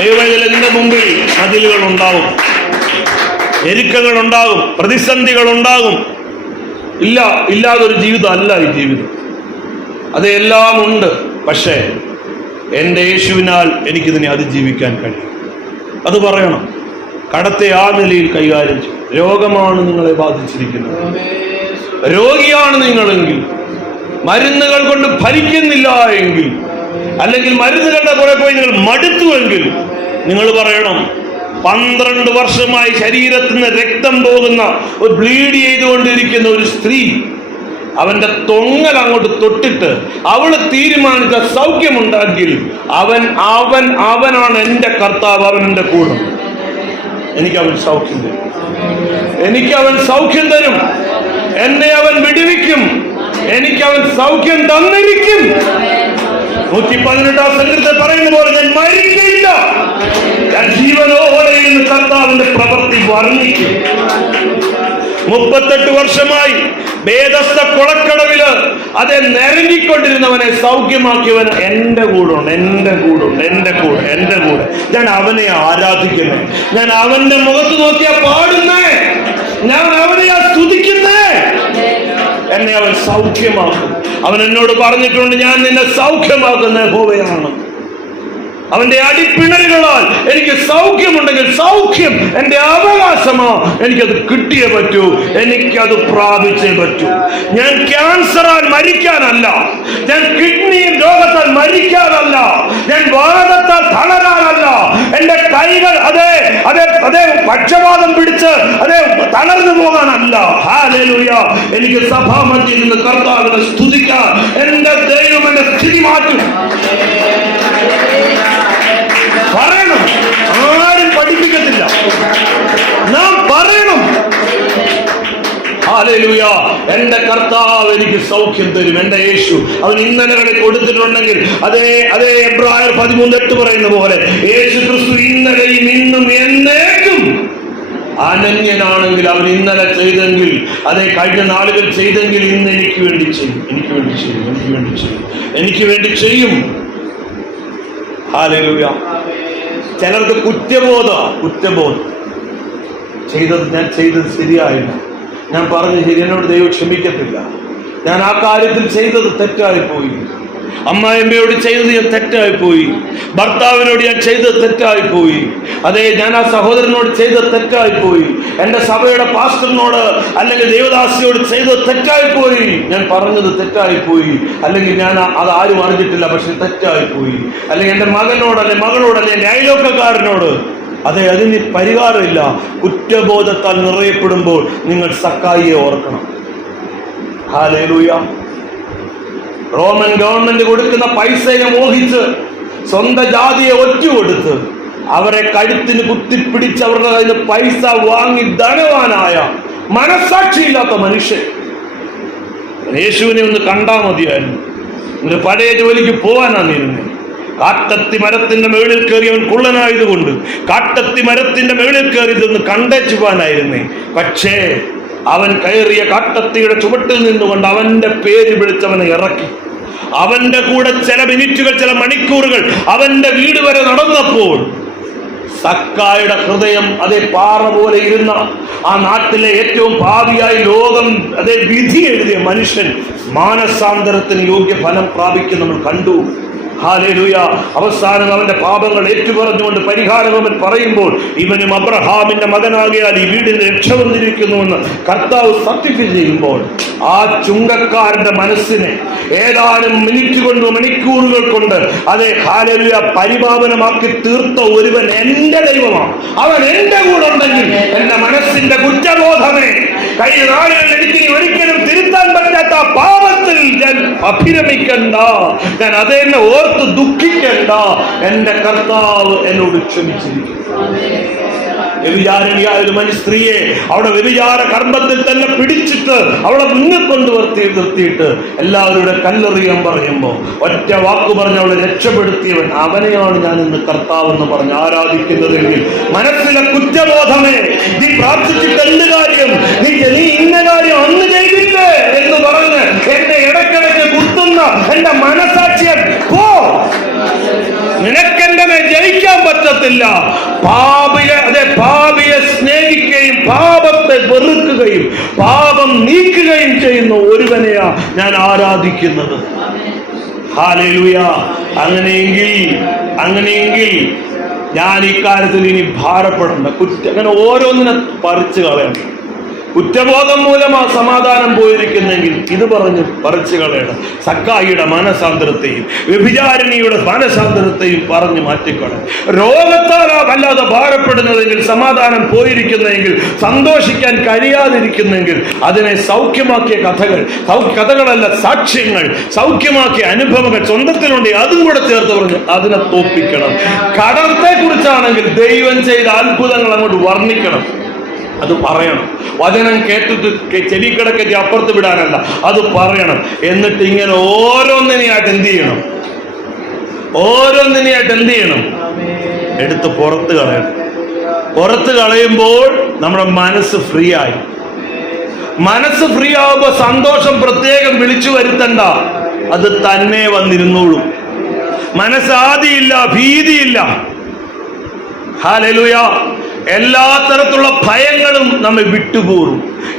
ദൈവവേദന നിന്റെ മുമ്പിൽ മതിലുകൾ ഉണ്ടാകും, ഞെരുക്കങ്ങൾ ഉണ്ടാകും, പ്രതിസന്ധികൾ ഉണ്ടാകും. ഇല്ലാതൊരു ജീവിതം അല്ല ഈ ജീവിതം. അതെല്ലാം ഉണ്ട്. പക്ഷേ എൻ്റെ യേശുവിനാൽ എനിക്കിതിനെ അതിജീവിക്കാൻ കഴിയും. അത് പറയണം. കടത്തെ ആ നിലയിൽ കൈകാര്യം ചെയ്യും. രോഗമാണ് നിങ്ങളെ ബാധിച്ചിരിക്കുന്നത്, രോഗിയാണ് നിങ്ങളെങ്കിൽ, മരുന്നുകൾ കൊണ്ട് ഫലിക്കുന്നില്ല എങ്കിൽ, അല്ലെങ്കിൽ മരുന്നുകളുടെ പുറകെ പോയി നിങ്ങൾ മടുത്തുവെങ്കിൽ, നിങ്ങൾ പറയണം, 12 വർഷമായി ശരീരത്തിൽ നിന്ന് രക്തം പോകുന്ന ഒരു ബ്ലീഡ് ചെയ്തുകൊണ്ടിരിക്കുന്ന ഒരു സ്ത്രീ അവന്റെ തൊങ്ങൽ അങ്ങോട്ട് തൊട്ടിട്ട് അവള് തീരുമാനിച്ച സൗഖ്യമുണ്ടെങ്കിൽ അവനാണ് എൻ്റെ കർത്താവ്. അവൻ എൻ്റെ കൂടെ. എനിക്കവൻ സൗഖ്യം തരും. എനിക്കവൻ സൗഖ്യം തരും. എന്നെ അവൻ വിടുവിക്കും. എനിക്കവൻ സൗഖ്യം തന്നിരിക്കും. 118 സങ്കീർത്തനത്തിൽ പറയുന്ന പോലെ ഞാൻ മരിക്കയില്ല, ഞാൻ ജീവനോടെ ഇരുന്ന് കർത്താവിന്റെ പ്രവൃത്തി വർണ്ണിക്കും. 38 വർഷമായി വേദസ്ഥ കുളക്കടവില് അതെ നിരങ്ങിക്കൊണ്ടിരുന്നവനെ സൗഖ്യമാക്കിയവൻ എൻ്റെ കൂടെ ഉണ്ട്, എൻ്റെ കൂടെ ഉണ്ട്, എൻ്റെ കൂടെ, എൻ്റെ കൂടെ. ഞാൻ അവനെ ആരാധിക്കുന്നേ, ഞാൻ അവന്റെ മുഖത്ത് നോക്കിയാ പാടുന്നേ, ഞാൻ അവനെയാ സ്തുതിക്കുന്നേ. എന്നെ അവൻ സൗഖ്യമാക്കും. അവൻ എന്നോട് പറഞ്ഞിട്ടുണ്ട്, ഞാൻ നിന്നെ സൗഖ്യമാക്കുന്ന യഹോവയാണ്. അവന്റെ അടിപ്പിണരുകളാൽ എനിക്ക് സൗഖ്യമുണ്ടെങ്കിൽ സൗഖ്യം എൻ്റെ അവകാശമോ. എനിക്കത് കിട്ടിയേ പറ്റൂ, എനിക്കത് പ്രാപിച്ചേ പറ്റൂ. ഞാൻ ക്യാൻസറാൽ മരിക്കാനല്ല, ഞാൻ കിഡ്നി രോഗത്താൽ മരിക്കാനല്ല, ഞാൻ വാദത്താൽ തളരാനല്ല, എൻ്റെ കൈകൾ അതേ പക്ഷപാതം പിടിച്ച് തളർന്നു പോകാനല്ല. ഹല്ലേലൂയ. എനിക്ക് സഭാമധ്യത്തിൽ നിന്ന് കർത്താവിനെ സ്തുതിക്കാൻ എൻ്റെ ദൈവം എൻ്റെ സ്ഥിതി മാറ്റും. പറയണം. ആരും പഠിപ്പിക്കത്തില്ല, നാം പറയണം. ഹല്ലേലൂയ. എൻ്റെ കർത്താവ് എനിക്ക് സൗഖ്യം തരും. എൻ്റെ യേശു അവൻ ഇന്നലകളെ കൊടുത്തിട്ടുണ്ടെങ്കിൽ അതേ എബ്രായർ 13:8 പറയുന്ന പോലെ യേശു ക്രിസ്തു ഇന്നലെയും ഇന്നും എന്നേക്കും അനന്യനാണെങ്കിൽ അവൻ ഇന്നലെ ചെയ്തെങ്കിൽ കഴിഞ്ഞ നാളുകൾ ചെയ്തെങ്കിൽ ഇന്ന് എനിക്ക് വേണ്ടി ചെയ്യും. ഹല്ലേലൂയ. ചിലർക്ക് കുറ്റബോധം ഞാൻ ചെയ്തത് ശരിയായില്ല, ഞാൻ പറഞ്ഞു ശരി, എന്നോട് ദൈവം ക്ഷമിക്കത്തില്ല, ഞാൻ ആ കാര്യത്തിൽ ചെയ്തത് തെറ്റായിപ്പോയി, അമ്മായിയമ്മയോട് ചെയ്തത് ഞാൻ തെറ്റായിപ്പോയി, ഭർത്താവിനോട് ഞാൻ ചെയ്തത് തെറ്റായിപ്പോയി, ഞാൻ ആ സഹോദരനോട് ചെയ്തത് തെറ്റായിപ്പോയി, എൻ്റെ സഭയുടെ പാസ്റ്ററിനോട് അല്ലെങ്കിൽ ദേവദാസിയോട് ചെയ്തത് തെറ്റായിപ്പോയി, ഞാൻ പറഞ്ഞത് തെറ്റായിപ്പോയി, അല്ലെങ്കിൽ ഞാൻ അത് ആരും അറിഞ്ഞിട്ടില്ല പക്ഷെ തെറ്റായിപ്പോയി, അല്ലെങ്കിൽ എൻ്റെ മകനോട് അല്ലെ മകളോട് അല്ലെ എൻ്റെ അയൽവക്കക്കാരനോട് അതിന് പരിഹാരമില്ല. കുറ്റബോധത്താൽ നിറയപ്പെടുമ്പോൾ നിങ്ങൾ സക്കായിയെ ഓർക്കണം. ഹല്ലേലൂയ. റോമൻ ഗവൺമെന്റ് കൊടുക്കുന്ന പൈസയെ മോഹിച്ച് സ്വന്തം ജാതിയെ ഒറ്റുകൊടുത്ത് അവരെ കഴുത്തിന് കുത്തിപ്പിടിച്ച് അവരുടെ കയ്യിൽ പൈസ വാങ്ങി ധനവാനായ മനസ്സാക്ഷിയില്ലാത്ത മനുഷ്യൻ. യേശുവിനെ ഒന്ന് കണ്ടാ മതിയായിരുന്നു. ഒരു പഴയ ജോലിക്ക് പോവാനാന്നിരുന്നേ. കാട്ടത്തി മരത്തിന്റെ മേളിൽ കയറിയവൻ കുള്ളനായതുകൊണ്ട് കാട്ടത്തി മരത്തിന്റെ മേളിൽ കയറിയതൊന്ന് കണ്ടേച്ചു പോകാനായിരുന്നേ. പക്ഷേ അവൻ കയറിയ കാട്ടത്തിയുടെ ചുവട്ടിൽ നിന്നുകൊണ്ട് അവന്റെ പേര് വിളിച്ചവനെ ഇറക്കി. അവന്റെ കൂടെ ചില മിനിറ്റുകൾ, ചില മണിക്കൂറുകൾ അവന്റെ വീട് വരെ നടന്നപ്പോൾ സക്കായുടെ ഹൃദയം പാറ പോലെ ഇരുന്ന ആ നാട്ടിലെ ഏറ്റവും പാപിയായി ലോകം വിധി എഴുതിയ മനുഷ്യൻ മാനസാന്തരത്തിന് യോഗ്യ ഫലം പ്രാപിക്കും നമ്മൾ കണ്ടു. ഹല്ലേലൂയ. അവസാനം അവന്റെ പാപങ്ങൾ ഏറ്റുപറഞ്ഞുകൊണ്ട് പരിഹാരം അവൻ പറയുമ്പോൾ ഇവനും അബ്രഹാമിന്റെ മകനാകിയാൽ ഈ വീടിന് രക്ഷ വന്നിരിക്കുന്നുവെന്ന് കർത്താവ് സർട്ടിഫൈ ചെയ്യുമ്പോൾ ആ ചുങ്കക്കാരന്റെ മനസ്സിനെ ഏതാനും മിനിറ്റ് കൊണ്ട് മണിക്കൂറുകൾ കൊണ്ട് ഹല്ലേലൂയ പരിപാവനമാക്കി തീർത്ത ഒരുവൻ എൻ്റെ ദൈവമാണ്. അവൻ എൻ്റെ കൂടെ ഉണ്ടെങ്കിൽ എൻ്റെ മനസ്സിന്റെ കുറ്റബോധമേ, കഴിഞ്ഞ നാളുകളിൽ എനിക്ക് ഒരിക്കലും തിരുത്താൻ പറ്റാത്ത പാപത്തിൽ ഞാൻ അഭിരമിക്കണ്ട, ഞാൻ അതെന്നെ ഓർത്ത് ദുഃഖിക്കണ്ട. എൻ്റെ കർത്താവ് എന്നോട് ക്ഷമിച്ചിരിക്കുന്നു. വ്യഭിചാരിണിയായ ഒരു മനുഷ്യ സ്ത്രീയെ അവിടെ വ്യഭിചാര കർമ്മത്തിൽ തന്നെ പിടിച്ചിട്ട് അവളെ മുന്നിൽ കൊണ്ട് നിർത്തിയിട്ട് എല്ലാവരുടെ കല്ലെറിയാൻ പറയുമ്പോൾ ഒറ്റ വാക്ക് പറഞ്ഞ് അവളെ രക്ഷപ്പെടുത്തിയവൻ അവനെയാണ് ഞാൻ ഇന്ന് കർത്താവ് എന്ന് പറഞ്ഞ് ആരാധിക്കുന്നതെങ്കിൽ മനസ്സിലെ കുറ്റബോധമേ, നീ പ്രാർത്ഥിച്ചിട്ട് എന്ത് കാര്യം, നീ ഇന്ന കാര്യം അന്ന് ചെയ്തില്ലേ എന്ന് പറഞ്ഞ് എന്നെ ഇടയ്ക്കിടയ്ക്ക് കുത്തുന്ന എന്റെ മനസാക്ഷിയെ പോ, നിനക്കെന്റെ ജയിക്കാൻ പറ്റത്തില്ല. പാപിയെ സ്നേഹിക്കുകയും പാപത്തെ വെറുക്കുകയും പാപം നീക്കുകയും ചെയ്യുന്ന ഒരുവനെയാ ഞാൻ ആരാധിക്കുന്നത്. ഹല്ലേലൂയ. അങ്ങനെയെങ്കിൽ ഞാൻ ഇക്കാര്യത്തിൽ ഇനി ഭാരപ്പെടണ്ട. അങ്ങനെ ഓരോന്നിനെ പറിച്ചു കളയണം. കുറ്റബോധം മൂലം ആ സമാധാനം പോയിരിക്കുന്നെങ്കിൽ ഇത് പറഞ്ഞ് പറിച്ചു കളയണം. സക്കായിയുടെ മാനസാന്തരത്തെയും വ്യഭിചാരിണിയുടെ മാനസാന്തരത്തെയും പറഞ്ഞു മാറ്റിക്കളയണം. രോഗത്താലാ വല്ലാതെ ഭാരപ്പെടുന്നതെങ്കിൽ, സമാധാനം പോയിരിക്കുന്നെങ്കിൽ, സന്തോഷിക്കാൻ കഴിയാതിരിക്കുന്നെങ്കിൽ അതിനെ സൗഖ്യമാക്കിയ കഥകളല്ല, സാക്ഷ്യങ്ങൾ, സൗഖ്യമാക്കിയ അനുഭവങ്ങൾ സ്വന്തത്തിലുണ്ട്. അതും കൂടെ ചേർത്ത് പറഞ്ഞ് അതിനെ തോപ്പിക്കണം. കടത്തെ കുറിച്ചാണെങ്കിൽ ദൈവം ചെയ്ത അത്ഭുതങ്ങൾ അങ്ങോട്ട് വർണ്ണിക്കണം. അത് പറയണം. വചനം കേട്ടിട്ട് ചെവിക്കിടക്കറ്റി അപ്പുറത്ത് വിടാനല്ല, അത് പറയണം. എന്നിട്ട് ഇങ്ങനെ ഓരോന്നിനെയായിട്ട് എന്ത് ചെയ്യണം? എടുത്ത് പുറത്ത് കളയണം. പുറത്ത് കളയുമ്പോൾ നമ്മുടെ മനസ്സ് ഫ്രീ ആയി. മനസ്സ് ഫ്രീ ആവുമ്പോ സന്തോഷം പ്രത്യേകം വിളിച്ചു വരുത്തണ്ട, അത് തന്നെ വന്നിരുന്നോളും. മനസ്സാദിയില്ല, ഭീതിയില്ല. ഹല്ലേലൂയ. എല്ലാ തരത്തിലുള്ള ഭയങ്ങളും നമ്മെ വിട്ടുപോകും.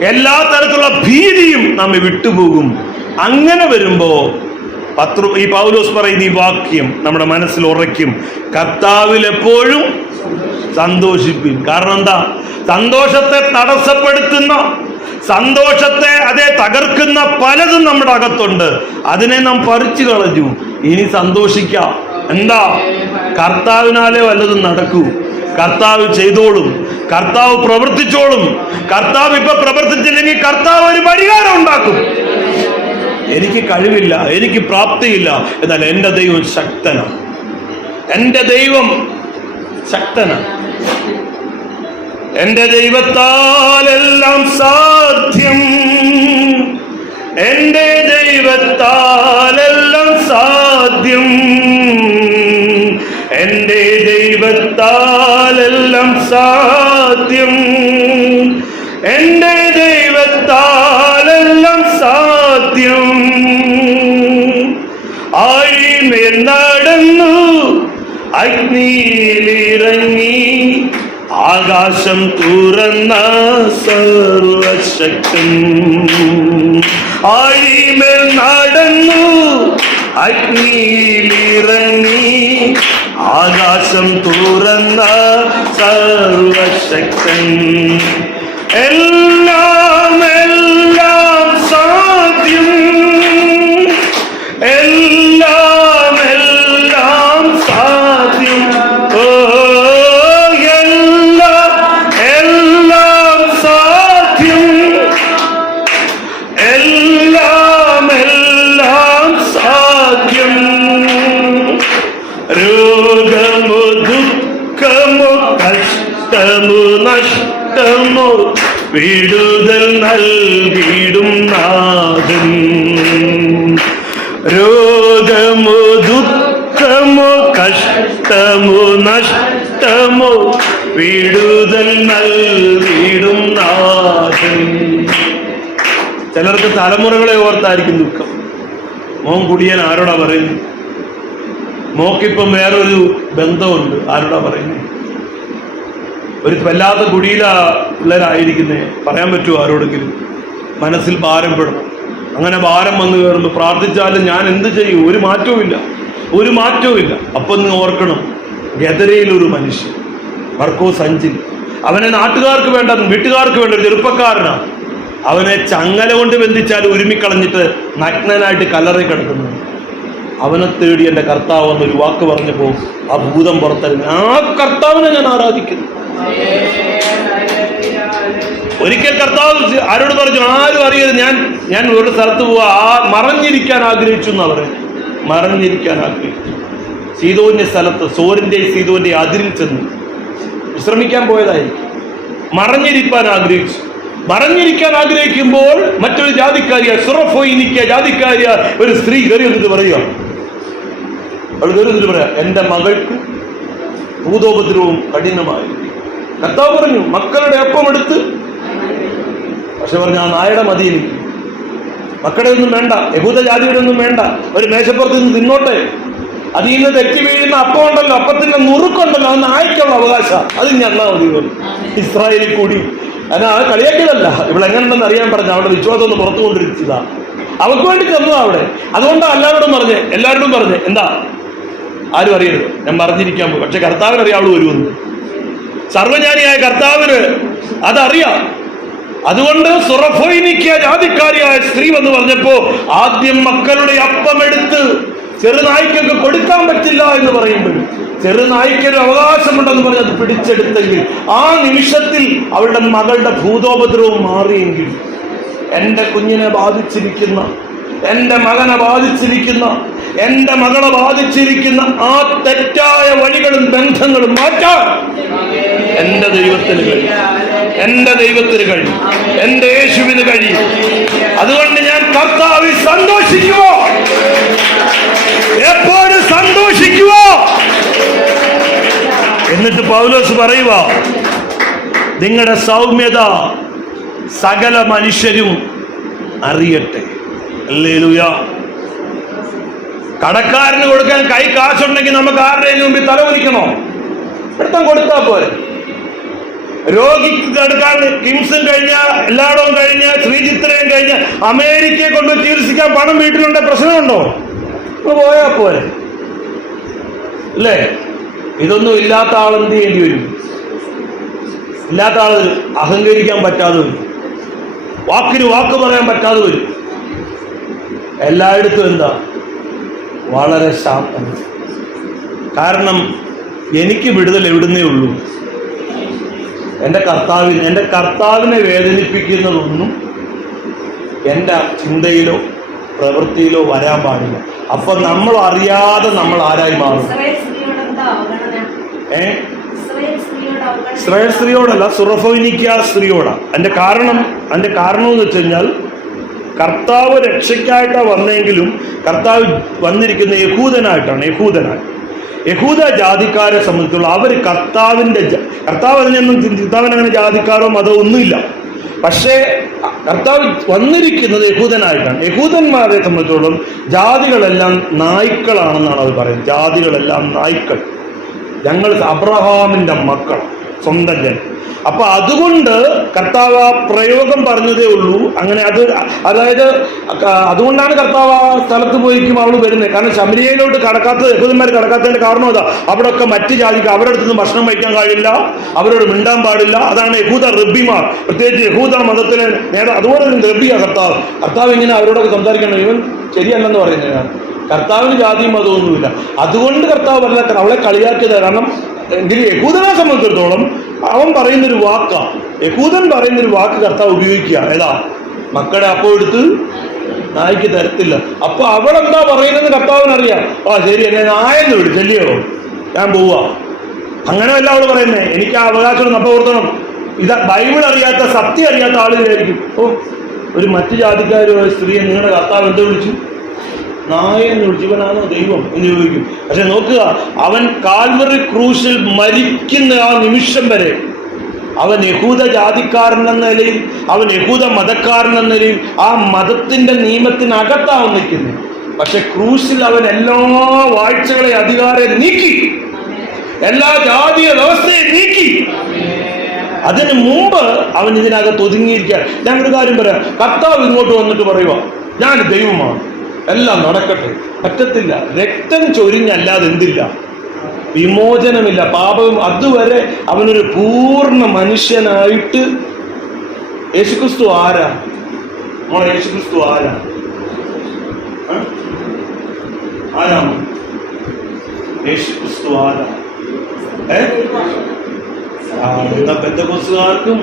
എല്ലാ തരത്തിലുള്ള ഭീതിയും നമ്മെ വിട്ടുപോകും. അങ്ങനെ വരുമ്പോ ഈ പൗലോസ് പറയുന്ന ഈ വാക്യം നമ്മുടെ മനസ്സിൽ ഉറയ്ക്കും: കർത്താവിൽ എപ്പോഴും സന്തോഷിപ്പിൻ. കാരണം എന്താ? സന്തോഷത്തെ തടസ്സപ്പെടുത്തുന്ന, സന്തോഷത്തെ തകർക്കുന്ന പലതും നമ്മുടെ അകത്തുണ്ട്. അതിനെ നാം പറിച്ചു കളഞ്ഞു. ഇനി സന്തോഷിക്കാം. എന്താ? കർത്താവിനാലേ വല്ലതും നടക്കൂ. കർത്താവ് ചെയ്തോളും, കർത്താവ് പ്രവർത്തിച്ചോളും. കർത്താവ് ഇപ്പൊ പ്രവർത്തിച്ചില്ലെങ്കിൽ കർത്താവ് ഒരു പരിഹാരം ഉണ്ടാക്കും. എനിക്ക് കഴിവില്ല, എനിക്ക് പ്രാപ്തിയില്ല, എന്നാൽ എന്റെ ദൈവം ശക്തനാണ്. എന്റെ ദൈവം ശക്തനാണ്. എന്റെ ദൈവത്താലെല്ലാം സാധ്യം. എന്റെ ദൈവത്താലെല്ലാം സാധ്യം. എന്റെ ദൈവത്താലെല്ലാം സാധ്യം. എന്റെ ദൈവത്താലെല്ലാം സാധ്യം. ആഴിമേൽ നടന്നു, അഗ്നിയിലിറങ്ങി, ആകാശം തുറന്ന സർവശക്തൻ. ആഴിമേൽ നടന്നു, അഗ്നിയിലിറങ്ങി, ആകാശം തുറന്ന സർവശക്തൻ. എല്ലാം സാധ്യം. എല്ലാം സാധ്യം. ഓ, എല്ലാം സാധ്യം. എല്ലാം സാധ്യം. രോഗമോ ദുഃഖമോ കഷ്ടമോ നഷ്ടമോ വിടുതൽ നൽകിടും നാഥൻ. രോഗമോ ദുഃഖമോ കഷ്ടമോ നഷ്ടമോ വിടുതൽ നൽകിടും നാഥൻ. ചിലർക്ക് തലമുറകളെ ഓർത്തായിരിക്കും ദുഃഖം. മോൻ കുടിയൻ ആരോടാ പറയുന്നത്? മോക്കിപ്പം വേറൊരു ബന്ധമുണ്ട്, ആരോടാ പറയുന്നത്? ഒരു വല്ലാത്ത കുടിയില പിള്ളേരായിരിക്കുന്നേ, പറയാൻ പറ്റുമോ ആരോടെങ്കിലും? മനസ്സിൽ ഭാരം പെടണം. അങ്ങനെ ഭാരം വന്നു കയറുമ്പോൾ പ്രാർത്ഥിച്ചാലും ഞാൻ എന്ത് ചെയ്യും? ഒരു മാറ്റവും. അപ്പം നീ ഓർക്കണം, ഗദരയിലൊരു മനുഷ്യൻ, മർക്കോസ് 5, അവനെ നാട്ടുകാർക്ക് വേണ്ട, വീട്ടുകാർക്ക് വേണ്ട ഒരു ചെറുപ്പക്കാരനാണ്. അവനെ ചങ്ങല കൊണ്ട് ബന്ധിച്ചാൽ ഉരുമിക്കളഞ്ഞിട്ട് നഗ്നനായിട്ട് കല്ലറയിൽ കിടക്കുന്നു. അവനെ തേടി എൻ്റെ കർത്താവ് എന്നൊരു വാക്ക് പറഞ്ഞപ്പോ ആ ഭൂതം പുറത്തിറങ്ങി. ആ കർത്താവിനെ ഞാൻ ആരാധിക്കുന്നു. ഒരിക്കൽ കർത്താവ് ആരോട് പറഞ്ഞു, ആരും അറിയരുത്, ഞാൻ ഒരു സ്ഥലത്ത് പോവാ, മറഞ്ഞിരിക്കാൻ ആഗ്രഹിച്ചു എന്നാ പറയുന്നത്. മറഞ്ഞിരിക്കാൻ ആഗ്രഹിച്ചു. സീദോന്റെ സ്ഥലത്ത്, സോരിന്റെയും സീദോന്റെ അതിരിൽ ചെന്ന് വിശ്രമിക്കാൻ പോയതായിരിക്കും. മറഞ്ഞിരിക്കാൻ ആഗ്രഹിക്കുമ്പോൾ മറ്റൊരു ജാതിക്കാരിയ, സുറഫോയിനിക്ക ജാതിക്കാരിയ ഒരു സ്ത്രീ കയറി എന്നിട്ട് പറയുക, അവൾ കയറി എന്നിട്ട് പറയാം, എൻ്റെ മകൾക്ക് ഭൂതോപദ്രവവും കഠിനമായി. കർത്താവ് പറഞ്ഞു, മക്കളുടെ അപ്പം എടുത്ത്, പക്ഷെ പറഞ്ഞു, ആ നായയുടെ മതി എനിക്ക്, മക്കളുടെ ഒന്നും വേണ്ട, യഹൂദ ജാതിയുടെ ഒന്നും വേണ്ട, ഒരു മേശപ്പുറത്ത് നിന്ന് തിന്നോട്ടെ. അതിൽ നിന്ന് തെറ്റി വീഴുന്ന അപ്പം ഉണ്ടല്ലോ, അപ്പത്തിന്റെ നുറുക്കുണ്ടല്ലോ, അത് നായ്ക്കുള്ള അവകാശം. അത് ഞന്നാ മതി ഇസ്രായേലിൽ കൂടി. അതിനാ കളിയാക്കിയതല്ല, ഇവളെങ്ങനെയുണ്ടെന്ന് അറിയാൻ പറഞ്ഞു. അവളുടെ വിശ്വാസം ഒന്ന് പുറത്തു കൊണ്ടിരിച്ചതാ, അവർക്ക് വേണ്ടി തന്നതാ അവിടെ. അതുകൊണ്ടാണ് എല്ലാവരോടും പറഞ്ഞ് എന്താ ആരും അറിയരുത്, ഞാൻ പറഞ്ഞിരിക്കാൻ പോകും. പക്ഷെ കർത്താവിന് അറിയാം അവള് വരുമെന്ന്. സർവ്വജ്ഞാനിയായ കർത്താവിന് അതറിയാം. അതുകൊണ്ട് സുറഫോയിനിക്ക ജാതിക്കാരിയായ സ്ത്രീ എന്ന് പറഞ്ഞപ്പോ ആദ്യം മക്കളുടെ അപ്പമെടുത്ത് ചെറുനായ്ക്കൊക്കെ കൊടുക്കാൻ പറ്റില്ല എന്ന് പറയുമ്പോഴും ചെറുനായ്ക്കൊരു അവകാശമുണ്ടെന്ന് പറഞ്ഞ് അത് പിടിച്ചെടുത്തെങ്കിൽ ആ നിമിഷത്തിൽ അവളുടെ മകളുടെ ഭൂതോപദ്രവം മാറിയെങ്കിൽ എന്റെ കുഞ്ഞിനെ ബാധിച്ചിരിക്കുന്ന, എന്റെ മകനെ ബാധിച്ചിരിക്കുന്ന, എന്റെ മകളെ ബാധിച്ചിരിക്കുന്ന ആ തെറ്റായ വഴികളും ബന്ധങ്ങളും മാറ്റാൻ എന്റെ ദൈവത്തിന് കഴിയും, എന്റെ ദൈവത്തിന് കഴിയും, എന്റെ യേശുവിന് കഴിയും. അതുകൊണ്ട് ഞാൻ കർത്താവിൽ സന്തോഷിക്കുമോ, എപ്പോഴും സന്തോഷിക്കുമോ. എന്നിട്ട് പൗലോസ് പറയുക, നിങ്ങളുടെ സൗമ്യത സകല മനുഷ്യരും അറിയട്ടെ. ഹല്ലേലൂയ. കടക്കാരന് കൊടുക്കാൻ കൈ കാശുണ്ടെങ്കിൽ നമുക്ക് ആരുടെയും മുമ്പിൽ തലവലിക്കണോ? എടുത്താൽ കൊടുത്താ പോലെ. രോഗിക്ക് എടുക്കാൻ കിംസും കഴിഞ്ഞ, എല്ലായിടവും കഴിഞ്ഞ, ശ്രീചിത്രയും കഴിഞ്ഞ, അമേരിക്കയെ കൊണ്ട് ചികിത്സിക്കാൻ പണം വീട്ടിലുണ്ട്, പ്രശ്നമുണ്ടോ? പോയാ പോലെ അല്ലേ? ഇതൊന്നും ഇല്ലാത്ത ആളെന്ത് ചെയ്യേണ്ടി വരും? ഇല്ലാത്ത ആള് അഹങ്കരിക്കാൻ പറ്റാതെ വരും, വാക്കിന് വാക്ക് പറയാൻ പറ്റാതെ വരും. എല്ലായിടത്തും എന്താ? വളരെ ശാന്തം. കാരണം എനിക്ക് വിടുതൽ എവിടുന്നേ ഉള്ളൂ. എൻ്റെ കർത്താവിനെ വേദനിപ്പിക്കുന്നതൊന്നും എൻ്റെ ചിന്തയിലോ പ്രവൃത്തിയിലോ വരാൻ പാടില്ല. അപ്പൊ നമ്മൾ അറിയാതെ നമ്മൾ ആരായി മാറും? ഇസ്രായേൽ സ്ത്രീയോടല്ല, സുറഫോയിനിക്ക സ്ത്രീയോടാ. അതിന്റെ കാരണം എന്ന് വെച്ച് കഴിഞ്ഞാൽ കർത്താവ് രക്ഷയ്ക്കായിട്ടാണ് വന്നെങ്കിലും കർത്താവ് വന്നിരിക്കുന്ന യഹൂദനായിട്ടാണ്. യഹൂദ ജാതിക്കാരെ സംബന്ധിച്ചുള്ള അവർ കർത്താവ് അങ്ങനെ ജാതിക്കാരോ മതമോ ഒന്നുമില്ല. പക്ഷേ കർത്താവ് വന്നിരിക്കുന്നത് യഹൂദനായിട്ടാണ്. യഹൂദന്മാരെ സംബന്ധിച്ചോളം ജാതികളെല്ലാം നായ്ക്കളാണെന്നാണ് അവർ പറയുന്നത്. ജാതികളെല്ലാം നായ്ക്കൾ, ഞങ്ങൾ അബ്രഹാമിന്റെ മക്കൾ, സ്വന്തം ജനം. അപ്പൊ അതുകൊണ്ട് കർത്താവ് ആ പ്രയോഗം പറഞ്ഞതേ ഉള്ളൂ. അങ്ങനെ അതായത് അതുകൊണ്ടാണ് കർത്താവ് ആ സ്ഥലത്ത് പോയിരിക്കും അവൾ വരുന്നത്. കാരണം ശമരിയയിലോട്ട് യഹൂദന്മാർ കടക്കാത്തതിന്റെ കാരണം അതാ. അവിടെ ഒക്കെ മറ്റ് ജാതിക്ക് അവരുടെ അടുത്തൊന്നും ഭക്ഷണം കഴിക്കാൻ കഴിയില്ല, അവരോട് മിണ്ടാൻ പാടില്ല. അതാണ് യഹൂദ റബ്ബിമാർ, പ്രത്യേകിച്ച് യഹൂദ മതത്തിലെ അതുപോലെ റബ്ബിയാ കർത്താവ് ഇങ്ങനെ അവരോടൊക്കെ സംസാരിക്കണം. ഇവൻ ശരിയല്ലെന്ന് പറയുന്നത്. കർത്താവിന് ജാതിയും മതമൊന്നുമില്ല. അതുകൊണ്ട് കർത്താവ് വല്ലാത്ത അവളെ കളിയാക്കിയത്. കാരണം എങ്കിലും യഹൂദനെ സംബന്ധിച്ചിടത്തോളം അവൻ പറയുന്നൊരു യഹൂദൻ പറയുന്നൊരു വാക്ക് കർത്താവ് ഉപയോഗിക്കുക. ഏതാ? മക്കളുടെ അപ്പം എടുത്ത് നായ്ക്ക് തരത്തില്ല. അപ്പൊ അവളെന്താ പറയുന്നത് കർത്താവിനറിയാം. ശരി, എന്നെ നായെന്ന് വിളിച്ചല്ലയോ, ഞാൻ പോവാ. അങ്ങനെയല്ല അവള് പറയുന്നേ. എനിക്ക് ആ അവകാശം നഷ്ടപ്പെടുത്തണം. ബൈബിൾ അറിയാത്ത, സത്യം അറിയാത്ത ആളുകളായിരിക്കും. ഒരു മറ്റു ജാതിക്കാരുമായ സ്ത്രീയെ നിങ്ങളുടെ കർത്താവ് എന്ത് വിളിച്ചു? നായെന്ന് വിളിച്ചു. ഇവനാണോ ദൈവം എന്ന് ചോദിക്കും. പക്ഷെ നോക്കുക, അവൻ കാൽവറി ക്രൂശിൽ മരിക്കുന്ന ആ നിമിഷം വരെ അവൻ യഹൂദ ജാതിക്കാരനെന്ന നിലയിൽ, അവൻ യഹൂദ മതക്കാരനെന്ന നിലയിൽ ആ മതത്തിന്റെ നിയമത്തിനകത്താവൻ നിൽക്കുന്നത്. പക്ഷെ ക്രൂശിൽ അവൻ എല്ലാ വാഴ്ചകളെ, അധികാരം നീക്കി, എല്ലാ ജാതീയ വ്യവസ്ഥയെ നീക്കി. അതിനു മുമ്പ് അവൻ ഇതിനകത്ത് ഒതുങ്ങിയിരിക്കാൻ. ഞാൻ ഒരു കാര്യം പറയാം, കർത്താവ് ഇങ്ങോട്ട് വന്നിട്ട് പറയുക ഞാൻ ദൈവമാണ്, എല്ലാം നടക്കട്ടെ. പറ്റത്തില്ല. രക്തം ചൊരിഞ്ഞല്ലാതെ എന്തില്ല? വിമോചനമില്ല. പാപം അതുവരെ അവനൊരു പൂർണ്ണ മനുഷ്യനായിട്ട്. യേശുക്രിസ്തു ആരാ? യേശുക്രിസ്തു ആരാ? യേശുക്രിസ്തു ആരാ? പെന്തക്കോസ്തുകാർക്കും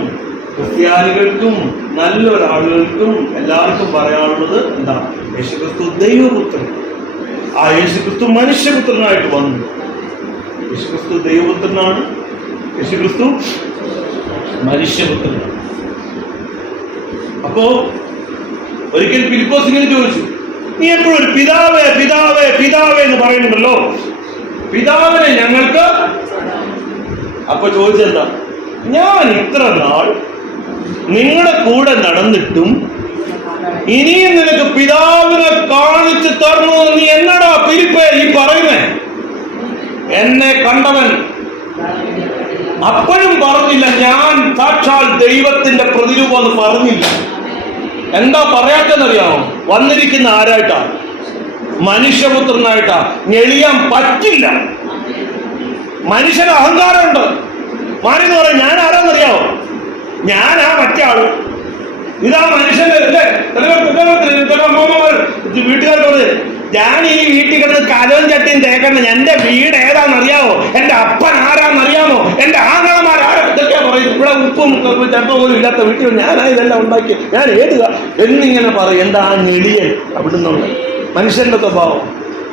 ക്രിസ്ത്യാനികൾക്കും നല്ലൊരാളുകൾക്കും എല്ലാവർക്കും പറയാനുള്ളത് എന്താ? യേശുക്രിസ്തു ദൈവപുത്രൻ. ആ യേശുക്രിസ്തു മനുഷ്യപുത്രനായിട്ട് വന്നു. യേശുക്രിസ്തു ദൈവപുത്രനാണ്, യേശുക്രിസ്തു മനുഷ്യപുത്രനാണ്. അപ്പോ ഒരിക്കൽ ഫിലിപ്പോസ് ഇങ്ങനെ ചോദിച്ചു, നീ എപ്പോഴും ഒരു പിതാവേ പിതാവേ പിതാവേ എന്ന് പറയുന്നുണ്ടല്ലോ, പിതാവിനെ ഞങ്ങൾക്ക്. അപ്പൊ ചോദിച്ചെന്താ? ഞാൻ ഇത്ര നാൾ നിങ്ങളുടെ കൂടെ നടന്നിട്ടും ഇനിയും നിനക്ക് പിതാവിനെ കാണിച്ചു തരണോ? നീ എന്നടാ ഫിലിപ്പേ ഈ പറയുന്നേ? എന്നെ കണ്ടവൻ. അപ്പോഴും പറഞ്ഞില്ല ഞാൻ സാക്ഷാൽ ദൈവത്തിന്റെ പ്രതിരൂപം എന്ന് പറഞ്ഞില്ല. എന്താ പറയാത്തെന്നറിയാമോ? വന്നിരിക്കുന്ന ആരായിട്ടാ? മനുഷ്യപുത്രനായിട്ടാ. ഞെളിയാൻ പറ്റില്ല. മനുഷ്യന് അഹങ്കാരമുണ്ട്. മാറിന്ന് പറയാം ഞാൻ ആരാന്നറിയാമോ? ഞാനാ മറ്റേ ആള്. ഇതാ മനുഷ്യന്റെ അല്ലേ? വീട്ടുകാർ പറഞ്ഞത് ഞാൻ ഈ വീട്ടിൽ കിടന്ന് കലവും ചട്ടിയും തേക്കണ്ട. എന്റെ വീട് ഏതാണെന്നറിയാമോ? എന്റെ അപ്പൻ ആരാന്നറിയാമോ? എന്റെ ആങ്ങളമാരാരാ? ഇതൊക്കെയാ പറയുന്നത്. ഇവിടെ ഉപ്പും ചട്ട പോലും ഇല്ലാത്ത വീട്ടിൽ ഞാനാ ഇതെല്ലാം ഉണ്ടാക്കി, ഞാൻ ഏതുക എന്നിങ്ങനെ പറയും. എന്താ ആ ഞെളിയൻ അവിടുന്നുള്ള മനുഷ്യന്റെ സ്വഭാവം.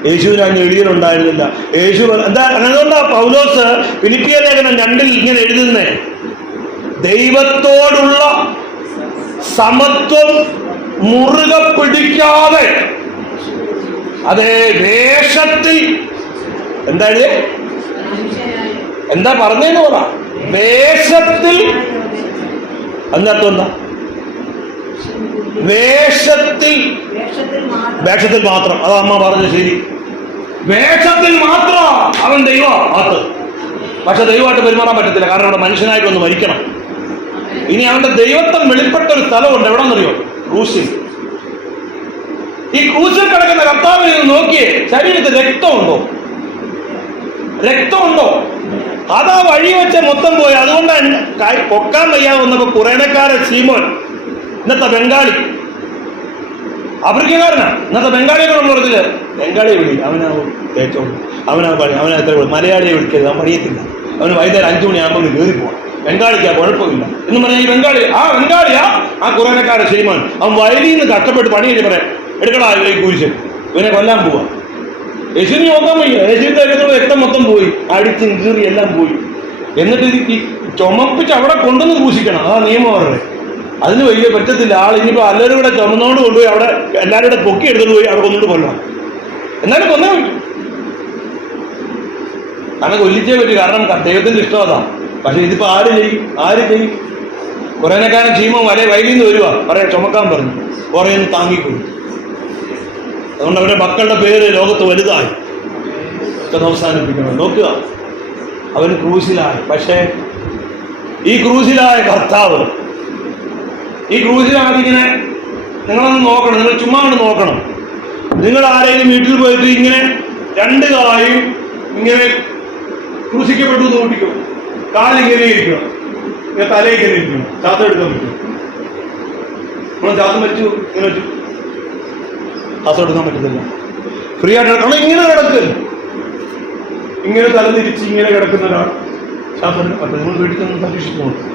യേശുവിന് ആ ഞെളിയനുണ്ടായിരുന്നില്ല. യേശു എന്താ അതുകൊണ്ടാ പൗലോസ് ഫിലിപ്പിയ ലേഖനം 2 ഇങ്ങനെ എഴുതുന്നേ, ദൈവത്തോടുള്ള സമത്വം മുറുകെ പിടിക്കാതെ അതേ വേഷത്തിൽ എന്താ പറഞ്ഞേന്ന് പറ. വേഷത്തിൽ അതിനകത്ത് എന്താ? വേഷത്തിൽ മാത്രം. അത് അമ്മ പറഞ്ഞു ശരി. വേഷത്തിൽ മാത്രം അവൻ ദൈവമാത്ത്. പക്ഷെ ദൈവമായിട്ട് പെരുമാറാൻ പറ്റത്തില്ല. കാരണം അവിടെ മനുഷ്യനായിട്ട് ഒന്ന് മരിക്കണം. ഇനി അവന്റെ ദൈവത്വം വെളിപ്പെട്ട ഒരു സ്ഥലമുണ്ട്. എവിടെന്നറിയോ? ക്രൂശിൽ. ഈ ക്രൂശിൽ കിടക്കുന്ന കർത്താവിനെ നോക്കിയേ, ശരീരത്തിൽ രക്തമുണ്ടോ? അതാ വഴി വെച്ച മൊത്തം പോയി. അതുകൊണ്ടാണ് പൊക്കാൻ വയ്യാതെ വന്നപ്പോ കുറേനക്കാരൻ സീമോൻ, ഇന്നത്തെ ബംഗാളി, ആഫ്രിക്കക്കാരനാ. ഇന്നത്തെ ബംഗാളികളെ പറഞ്ഞില്ല, ബംഗാളിയെ വിളി, അവനാ തേച്ചോളൂ, അവനാ പണി, അവനാ എത്ര മലയാളിയെ വിളിക്കരുത്, അവൻ പണിയത്തില്ല. അവന് വൈകുന്നേരം 5 മണിയാകുമ്പോൾ കയറി പോവാം. ബംഗാളിക്കാ കുഴപ്പമില്ല എന്ന് പറഞ്ഞാൽ ഈ ബംഗാളിയാ ആ കുറേനക്കാരൻ സീമോൻ. അവൻ വയലിൽ നിന്ന് കഷ്ടപ്പെട്ട് പണി കഴിഞ്ഞ് പറയാം, എടുക്കടാ ഈ കുരിശ്, ഇവനെ കൊല്ലാൻ പോവാ. യേശുവിന് നോക്കാൻ വയ്യ. യേശുവിന്റെ രക്തം മൊത്തം പോയി, അടിച്ച് കീറി എല്ലാം പോയി. എന്നിട്ട് ഈ ചുമപ്പിച്ച് അവിടെ കൊണ്ടുവന്ന് ക്രൂശിക്കണം. അതാ നിയമം അവരുടെ. അതിന് വലിയ പറ്റത്തില്ല. ആൾ ഇനിയിപ്പോ എല്ലാവരും കൂടെ ചുമന്നുകൊണ്ട് കൊണ്ടുപോയി അവിടെ എല്ലാവരും കൂടെ പൊക്കി എടുത്തുകൊണ്ട് പോയി അവിടെ കൊന്നിട്ട് കൊല്ലണം. എന്നാലും കൊന്നേ പറ്റും. കാരണം കൊല്ലിച്ചേ പറ്റും. കാരണം ദൈവത്തിന്റെ ഇഷ്ടം അതാ. പക്ഷെ ഇതിപ്പോ ആര് ചെയ്യും? കുറേനക്കാരൻ ചീമോ വയലിൽ നിന്ന് വരുവാ, പറയാം ചുമക്കാൻ പറഞ്ഞു, കുറേ ഒന്ന് താങ്ങിക്കൊള്ളു. അതുകൊണ്ട് അവരുടെ മക്കളുടെ പേര് ലോകത്ത് വലുതായി. അവസാനിപ്പിക്കണം. നോക്കുക, അവന് ക്രൂശിലായി. പക്ഷേ ഈ ക്രൂശിലായ കർത്താവ്, ഈ ക്രൂശിലാതിങ്ങനെ നിങ്ങളൊന്ന് നോക്കണം. നിങ്ങൾ ചുമ്മാ കൊണ്ട് നോക്കണം. നിങ്ങൾ ആരെങ്കിലും വീട്ടിൽ പോയിട്ട് ഇങ്ങനെ 2 കാലും ഇങ്ങനെ ക്രൂശിക്കപ്പെട്ടു നോക്കിക്കും, കാലിങ്ങനെ ഇരിക്കണം, ഇങ്ങനെ തലയിങ്ങനെ ഇരിക്കണം. ശ്വാസം എടുക്കാൻ പറ്റും? നമ്മൾ ശ്വാസം വെച്ചു ഇങ്ങനെ വെച്ചു, ശ്വാസം എടുക്കാൻ പറ്റത്തില്ല. ഫ്രീ ആയിട്ട് കാരണം ഇങ്ങനെ കിടക്കും, ഇങ്ങനെ തല തിരിച്ച് ഇങ്ങനെ കിടക്കുന്ന ഒരാൾ ശ്വാസം എടുക്കാൻ പറ്റും. നിങ്ങൾ വീട്ടിൽ നിന്ന് പരീക്ഷിച്ചു നോക്കും.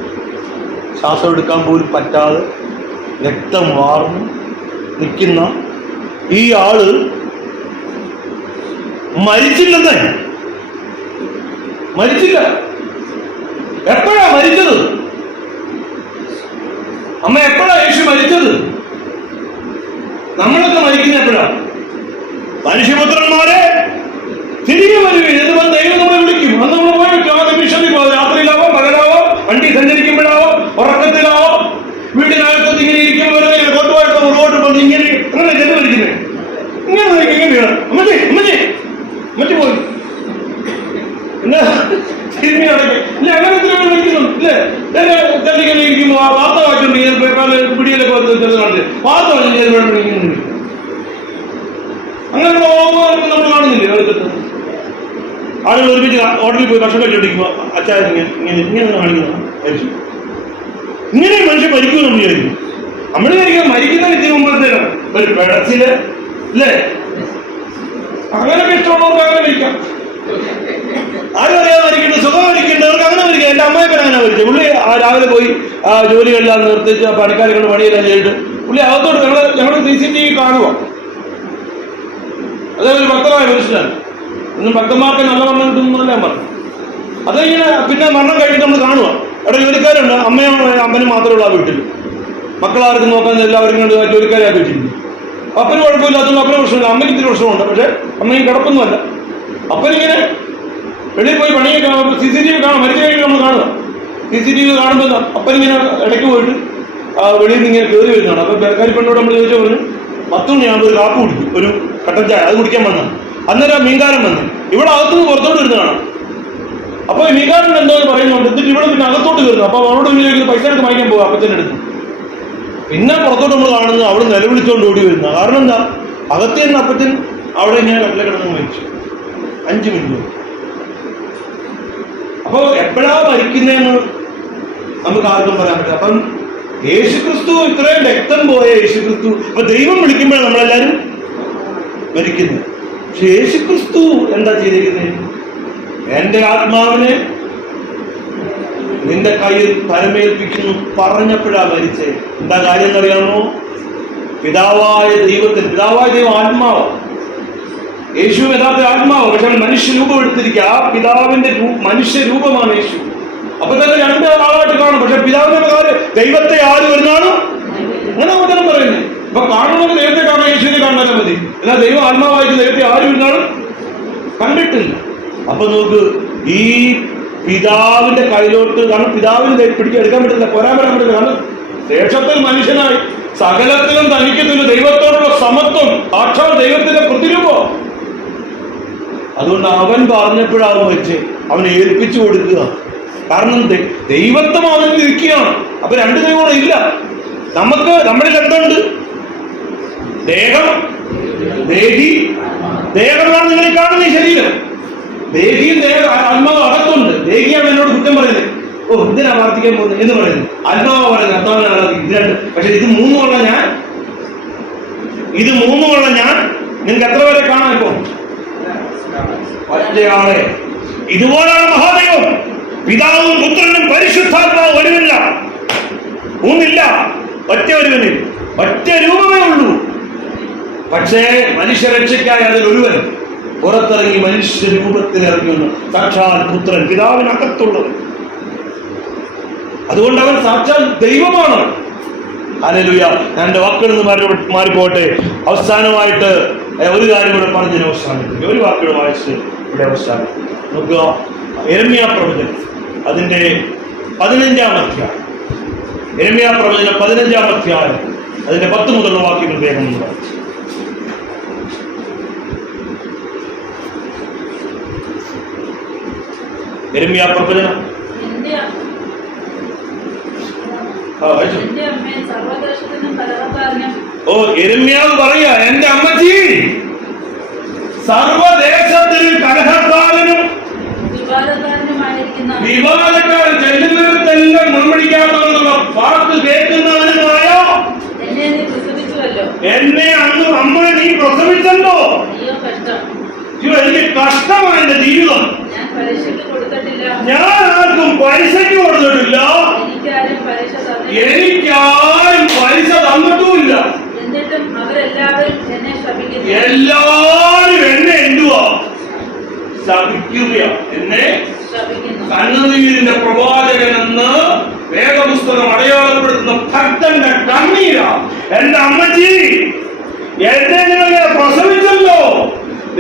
ശ്വാസം എടുക്കാൻ പോലും പറ്റാതെ രക്തം വാർന്ന് നിൽക്കുന്ന ഈ ആള് മരിച്ചില്ലെന്നേ. മരിച്ചില്ല. എപ്പോഴാ മരിച്ചത്? അമ്മ എപ്പോഴാ യേശു മരിച്ചത്? നമ്മളൊക്കെ മരിക്കുന്ന എപ്പോഴാ? മനുഷ്യപുത്രന്മാരെ തിരികെ വരുവേ എന്ന് ദൈവം നമ്മളെ വിളിക്കും. അന്ന് നമ്മൾ പോയി ആ നിമിഷത്തിൽ പോകും. രാത്രിയിലാവോ പകലാവോ വണ്ടി സഞ്ചരിക്കുമ്പോഴാവോ ഉറക്കത്തിലാവോ വീടിനകത്ത് ഇങ്ങനെ ഇരിക്കുമ്പോൾ കൊട്ടുമായിട്ട് റോഡ് വന്ന് ഇങ്ങനെ അങ്ങനെ ചെലവഴിക്കുന്നത് ഇങ്ങനെ അമ്മച്ചി പോയി അങ്ങനെ വിളിക്കുന്നു ഇല്ലേ? തെല്ലിങ്ങനെ ഇരിക്കുമ്പോ ആ വാർത്ത വായിച്ചുകൊണ്ട് പിടിയിലൊക്കെ വന്ന് വാർത്ത വായിച്ചു അങ്ങനെയുള്ള നമ്മൾ കാണുന്നില്ലേ? ആളുകൾ ഒരുമിച്ച് ഹോട്ടലിൽ പോയി ഭക്ഷണം കഴിച്ചുകൊണ്ടിരിക്കുമ്പോ അച്ചായ ഇങ്ങനെ കാണിക്കുന്നതാണ്. ഇങ്ങനെ മനുഷ്യൻ മരിക്കും നമ്മൾ വിചാരിക്കും. നമ്മൾ വിചാരിക്കും മരിക്കുന്നതിന് ഇതിന് മുമ്പത്തേനും ഒരു പിഴച്ചില് ഇല്ലേ? അങ്ങനെയൊക്കെ ഇഷ്ടമുള്ളവർക്ക് അങ്ങനെ മരിക്കാം. ആരും അറിയാതെ മരിക്കേണ്ടത് സുഖം മരിക്കേണ്ടവർക്ക് അങ്ങനെ മരിക്കാം. എന്റെ അമ്മയൊക്കെ അങ്ങനെ മരിച്ചു. പുള്ളി രാവിലെ പോയി ആ ജോലികളെല്ലാം നിർത്തിച്ച് പണിക്കാരെ കൊണ്ട് പണിയെല്ലാം ചെയ്തിട്ട് പുള്ളി അകത്തോട്ട് ഞങ്ങൾ CCTV കാണുക. അതേ ഒരു ഭക്തമായ മനുഷ്യനാണ്. ഒന്നും ഭക്തന്മാർക്ക് നല്ല മരണം കിട്ടുന്നല്ല ഞാൻ പറഞ്ഞു. അതിങ്ങനെ പിന്നെ മരണം കഴിഞ്ഞിട്ട് നമ്മൾ കാണുക. അവിടെ ജോലിക്കാരുണ്ട്. അമ്മയും അമ്മനും മാത്രമേ ഉള്ളൂ ആ വീട്ടിൽ. മക്കളാർക്കും നോക്കാൻ എല്ലാവരും കൊണ്ട് ജോലിക്കാരാക്കി വെച്ചിരിക്കുന്നു. അപ്പന് കുഴപ്പമില്ലാത്തതുകൊണ്ട് അപ്പന് പ്രശ്നമില്ല. അമ്മയ്ക്ക് ഇത്തിരി പ്രശ്നമുണ്ട്. പക്ഷെ അമ്മയും കിടപ്പൊന്നുമല്ല. അപ്പനിങ്ങനെ വെളിയിൽ പോയി പണിയൊക്കെ CCTV കാണാം. മരിച്ചു കഴിഞ്ഞിട്ട് നമ്മൾ കാണുക. CCTV കാണുമ്പോൾ അപ്പനിങ്ങനെ ഇടയ്ക്ക് പോയിട്ട് വെളിയിൽ നിന്ന് ഇങ്ങനെ കയറി വരുന്നതാണ്. അപ്പൊ ബേക്കാരി പെണ്ണോട് നമ്മൾ ചോദിച്ചു പറഞ്ഞു 10 മണിയാകുമ്പോൾ ഒരു കാപ്പ് കുടിക്കും, ഒരു കട്ടൻ ചായ, അത് കുടിക്കാൻ വന്നു. അന്നേരം ആ മീൻകാരൻ വന്നു. ഇവിടെ അകത്തുനിന്ന് പുറത്തോട്ട് വരുന്നതാണ്. അപ്പൊ ഈ മീൻകാരൻ എന്തോ പറയുന്നുണ്ട്. എന്നിട്ട് ഇവിടെ പിന്നെ അകത്തോട്ട് കയറുന്നു. അപ്പൊ അവനോട് പൈസ എടുത്ത് വാങ്ങിക്കാൻ പോകും അപ്പച്ചൻ്റെ അടുത്ത്. പിന്നെ പുറത്തോട്ട് നമ്മൾ കാണുന്നത് അവിടെ നിലവിളിച്ചോണ്ട് ഓടി വരുന്ന. കാരണം എന്താ? അകത്ത് തന്നെ അപ്പച്ചൻ അവിടെ ഇങ്ങനെ കട്ടിലെ കിടന്ന് മരിച്ചു 5 മിനിറ്റ്. അപ്പൊ എപ്പോഴാ മരിക്കുന്നതെന്ന് നമുക്ക് ആർക്കും പറയാൻ പറ്റില്ല. അപ്പം യേശുക്രിസ്തു, ഇത്രയും രക്തം പോയ യേശുക്രിസ്തു, അപ്പൊ ദൈവം വിളിക്കുമ്പോഴാണ് നമ്മളെല്ലാരും മരിക്കുന്നത്. പക്ഷെ യേശുക്രിസ്തു എന്താ ചെയ്തിരിക്കുന്നത്? എന്റെ ആത്മാവിനെ നിന്റെ കയ്യിൽ പരമേൽപ്പിക്കുന്നു പറഞ്ഞപ്പോഴാ മരിച്ചേ. എന്താ കാര്യം എന്നറിയാമോ? പിതാവായ ദൈവം ആത്മാവ്. യേശു യഥാർത്ഥ ആത്മാവ്, പക്ഷെ മനുഷ്യ രൂപം എടുത്തിരിക്കുക. ആ പിതാവിന്റെ മനുഷ്യ രൂപമാണ് യേശു. അപ്പൊ തന്നെ 2 ആളായിട്ട് കാണും. പക്ഷെ പിതാവിന്റെ പ്രകാരം ദൈവത്തെ ആര് വരുന്നതാണ് അങ്ങനെ വചനം പറയുന്നത്. അപ്പൊ കാണുന്നത് ദൈവത്തെ കാണാൻ യേശുവിനെ കാണാൻ മതി. എന്നാൽ ദൈവം ആത്മാവായിട്ട് ദൈവത്തെ ആര് വരുന്നതാണ് കണ്ടിട്ടില്ല. അപ്പൊ നോക്ക്, ഈ പിതാവിന്റെ കയ്യിലോട്ട്, കാരണം പിതാവിന് എടുക്കാൻ പറ്റില്ല, പോരാൻ പറ്റില്ല. കാരണം ശേഷത്തിൽ മനുഷ്യനായി സകലത്തിലും തനിക്കത്തില്ല ദൈവത്തോടുള്ള സമത്വം, സാക്ഷാൽ ദൈവത്തിന്റെ പ്രതിരൂപം. അതുകൊണ്ട് അവൻ പറഞ്ഞപ്പോഴാവും വെച്ച് അവനെ ഏൽപ്പിച്ചു കൊടുക്കുക. കാരണം ദൈവത്വം അവനിൽ നിൽക്കുകയാണ്. അപ്പൊ 2 ദൈവം ഇല്ല. നമുക്ക് നമ്മളിൽ എന്തുണ്ട്? ദേഹം, ദേഹി. ദേഹമാണ് നിങ്ങൾ കാണുന്ന ഈ ശരീരം. ദേഹിയും ആത്മാവ് അകത്തുണ്ട്. ദേഹിയാണ് എന്നോട് കുറ്റം പറയുന്നത്. ഓ, എന്തിനാ പ്രാർത്ഥിക്കാൻ പോകുന്നത് എന്ന് പറയുന്നത്. ആത്മാവ് പറയുന്നത് കർത്താവിനെ ആരാധിക്കും. ഇത് 2. പക്ഷെ ഇത് 3 ഉള്ള ഞാൻ, നിങ്ങൾക്ക് എത്ര പേരെ കാണാം? ഇപ്പൊ ഒറ്റയാളെ. ഇതുപോലാണ് മഹാദൈവം. പിതാവും പുത്രനും പരിശുദ്ധാത്മാവും ഒരുവനില്ല, 3 ഇല്ല, ഒറ്റ ഒരുവനിൽ, ഒറ്റ രൂപമേ ഉള്ളൂ. പക്ഷേ മനുഷ്യരക്ഷയ്ക്കായി അതിൽ ഒരുവൻ പുറത്തിറങ്ങി മനുഷ്യ രൂപത്തിൽ ഇറങ്ങുന്നു. സാക്ഷാൽ പുത്രൻ, പിതാവിനകത്തുള്ളവൻ. അതുകൊണ്ട് അവൻ സാക്ഷാൽ ദൈവമാണ്. ഹല്ലേലൂയ. ഞാൻ എൻ്റെ വാക്കുകളിൽ നിന്ന് മാറിപ്പോട്ടെ. അവസാനമായിട്ട് ഒരു കാര്യം കൂടെ പറഞ്ഞതിന് അവസാനിപ്പിക്കും. ഒരു വാക്കുകൾ വായിച്ച് ഇവിടെ അവസാനിക്കും. നോക്കുക, യെരമ്യാ പ്രവചനം അതിന്റെ 15-ാം അധ്യായം. യെരമ്യാ പ്രവചനം 15-ാം അധ്യായം അതിന്റെ 10 മുതലുള്ള വാക്യങ്ങൾ വേഗം വായിച്ചു. യെരമ്യാ പ്രവചനം. ഓ, യെരമ്യാവ് പറയാ, എന്റെ അമ്മച്ചി സർവദേശത്തിനും കലഹക്കാരനും വിവാദക്കാരൻ ചെല്ലുന്നിടത്തെല്ലാം മുൻപിടിക്കാത്തവന്നുള്ള വാക്ക് കേൾക്കുന്നവനുമായ എന്നെ അന്ന് അമ്മ നീ പ്രസവിച്ചല്ലോ. എനിക്ക് കഷ്ടമാണ് എന്റെ ജീവിതം. ഞാൻ ആർക്കും പലിശയ്ക്ക് കൊടുത്തിട്ടില്ല, എനിക്കാരും പലിശ തന്നിട്ടുമില്ല. എല്ലാരും എന്നെ എന്തുവാ ശപിക്കുക, എന്നെ കണ്ണുനീരിന്റെ പ്രവാചകൻ എന്ന് വേദപുസ്തകം അടയാളപ്പെടുത്തുന്ന ഭക്തന്റെ കണ്ണീരാ. എന്റെ അമ്മച്ചി എന്നെ നിങ്ങൾ പ്രസവിച്ചല്ലോ.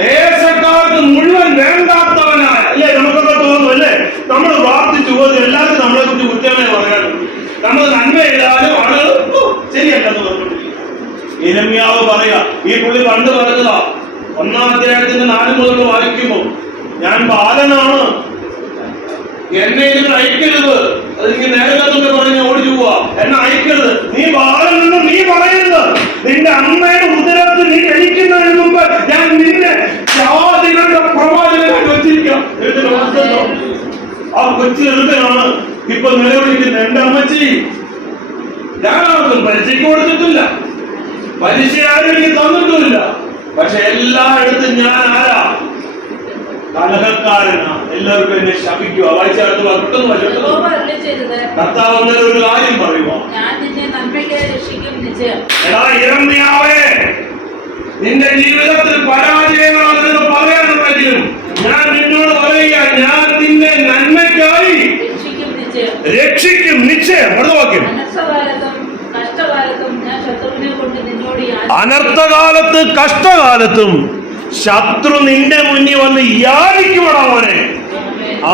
ദേശക്കാർക്ക് മുഴുവൻ വേണ്ടാത്തവനായ, അല്ലേ? നമുക്കൊക്കെ തോന്നുന്നു, അല്ലേ? നമ്മൾ പ്രാർത്ഥിച്ചു പോലും എല്ലാവർക്കും നമ്മളെ കുറിച്ച് കുറ്റമേ പറയാനും, നമ്മൾ നന്മയില്ലാതെ ആളുകൾ ശരിയല്ലെന്ന് പറഞ്ഞിട്ടില്ല. യെരമ്യാവ് പറയാ, ഈ പുള്ളി പണ്ട് പറഞ്ഞതാ, 1-ാം അധ്യായത്തിന്റെ 4 മുതൽ വായിക്കുമ്പോ, ഞാൻ ബാലനാണ്, എന്നെ ഇതിന് അയക്കരുത്. അതെനിക്ക് നേരത്തെ പറഞ്ഞ് ഓടിച്ചു പോവാ, എന്നെ അയക്കരുത്. നീ ബാലനെന്ന് നീ പറയരുത്. നിന്റെ അമ്മയുടെ ഉദരത്തിൽ നീ ജനിക്കുന്നതിന് മുമ്പ് ഞാൻ നിന്നെ ജാതികളുടെ പ്രവാചകനായി വെച്ചിരിക്കാം. ആ കൊച്ചു ചെറുക്കനാണ് ഇപ്പൊ നിലവിളിക്കുന്നത്. എന്റെ അമ്മച്ചി ഞാൻ ആർക്കും പലിശയ്ക്ക് കൊടുത്തിട്ടില്ല, പലിശ ആരും എനിക്ക് തന്നിട്ടുമില്ല. പക്ഷെ എല്ലായിടത്തും ഞാൻ ആരാ? കലഹക്കാരനാ. എല്ലാവർക്കും എന്നെ ശപിക്കുക. വായിച്ചടുത്ത് കർത്താവ് അങ്ങനെ ഒരു കാര്യം പറയുമോ? എടാ യിരെമ്യാവേ, നിന്റെ ജീവിതത്തിൽ പരാജയങ്ങളാണെന്ന് പറയാനുണ്ടെങ്കിലും ഞാൻ നിന്നോട് പറയുക, ഞാൻ നിന്നെ നന്മയ്ക്കായി രക്ഷിക്കും നിശ്ചയം. അടുത്തവാക്യം, അനർത്ഥകാലത്ത് കഷ്ടകാലത്തും ശത്രു നിന്റെ മുന്നിൽ വന്ന് യാചിക്കുമടാ മോനെ.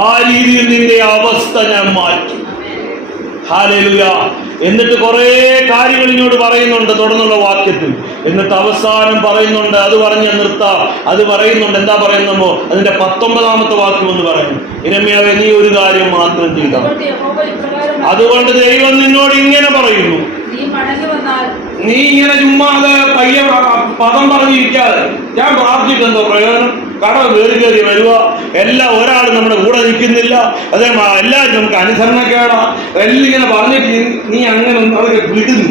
ആ രീതിയിൽ നിന്റെ അവസ്ഥ ഞാൻ മാറ്റും. ഹല്ലേലൂയ. എന്നിട്ട് കുറെ കാര്യങ്ങൾ ഇങ്ങോട്ട് പറയുന്നുണ്ട് തുടർന്നുള്ള വാക്യത്തിൽ. എന്നിട്ട് അവസാനം പറയുന്നുണ്ട്, അത് പറഞ്ഞ് നിർത്താം. അത് പറയുന്നുണ്ട്, എന്താ പറയുന്നോ അതിന്റെ 19-ാമത്തെ വാക്യം എന്ന് പറയുന്നു, യിരെമ്യാവേ നീ ഒരു കാര്യം മാത്രം ചെയ്താൽ. അതുകൊണ്ട് ദൈവം നിന്നോട് ഇങ്ങനെ പറയുന്നു, നീ ഇങ്ങനെ ചുമ്മാതെ പയ്യ പദം പറഞ്ഞിരിക്കാതെ, ഞാൻ പ്രാർത്ഥിച്ചെന്തോ പ്രയോജനം? കടം കയറി വരുക, എല്ലാം ഒരാൾ നമ്മുടെ കൂടെ നിൽക്കുന്നില്ല, അതേ എല്ലാവരും നമുക്ക് അനുസരണക്കേടാ, എല്ലാം ഇങ്ങനെ പറഞ്ഞിട്ട് നീ അങ്ങനെ അതൊക്കെ വിടുന്നു.